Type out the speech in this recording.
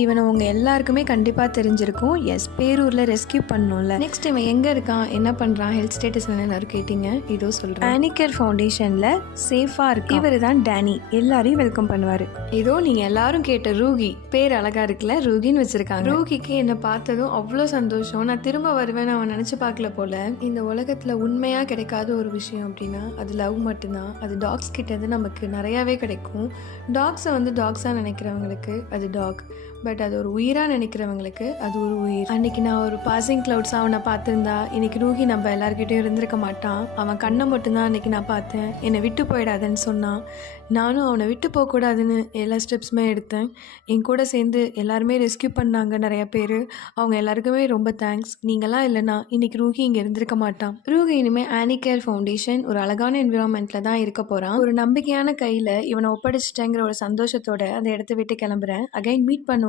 இவனை உங்க எல்லாருக்குமே கண்டிப்பாக தெரிஞ்சிருக்கும். எஸ், பேரூரில் ரெஸ்கியூ பண்ணோம்ல. நெக்ஸ்ட் இவன் எங்கே இருக்கான், என்ன பண்ணுறான், ஹெல்த் ஸ்டேட்டஸ் எல்லாரும் கேட்டிங்க. இதோ சொல்கிறேன். ஆனிகேர் ஃபவுண்டேஷனில் சேஃபாக இருக்கு. இவர் தான் டேனி, எல்லாரையும் வெல்கம் பண்ணுவார். இதோ நீங்கள் எல்லாரும் கேட்ட ரூகி, பேர் அழகாக இருக்குல்ல, ரூகின்னு வச்சுருக்காங்க. ரூகிக்கு என்னை பார்த்ததும் அவ்வளோ சந்தோஷம். நான் திரும்ப வருவேன் அவன் நினச்சி பார்க்கல போல. இந்த உலகத்தில் உண்மையாக கிடைக்காத ஒரு விஷயம் அப்படின்னா அது லவ் மட்டும்தான். அது டாக்ஸ் கிட்டேருந்து நமக்கு நிறையாவே கிடைக்கும். டாக்ஸை டாக்ஸாக நினைக்கிறவங்களுக்கு அது டாக், பட் அது ஒரு உயிராக நினைக்கிறவங்களுக்கு அது ஒரு உயிர். அன்னைக்கு நான் ஒரு பாசிங் கிளவுட்ஸாக அவனை பார்த்துருந்தா இன்னைக்கு ரூஹி நம்ம எல்லாருக்கிட்டையும் இருந்திருக்க மாட்டான். அவன் கண்ணை மட்டும்தான் அன்னைக்கு நான் பார்த்தேன். என்னை விட்டு போயிடாதன்னு சொன்னான். நானும் அவனை விட்டு போகக்கூடாதுன்னு எல்லா ஸ்டெப்ஸுமே எடுத்தேன். என் கூட சேர்ந்து எல்லாருமே ரெஸ்கியூ பண்ணாங்க நிறைய பேர். அவங்க எல்லாருக்குமே ரொம்ப தேங்க்ஸ். நீங்களாம் இல்லைனா இன்னைக்கு ரூஹி இங்கே இருந்திருக்க மாட்டான். ரூஹி இனிமேல் ஆனிகேர் ஃபவுண்டேஷன் ஒரு அழகான என்விரான்மெண்ட்டில் தான் இருக்க போகிறான். ஒரு நம்பிக்கையான கையில் இவனை ஒப்படைச்சிட்டேங்கிற ஒரு சந்தோஷத்தோட அந்த இடத்த விட்டு கிளம்புறேன். அகைன் மீட் பண்ணுவோம்.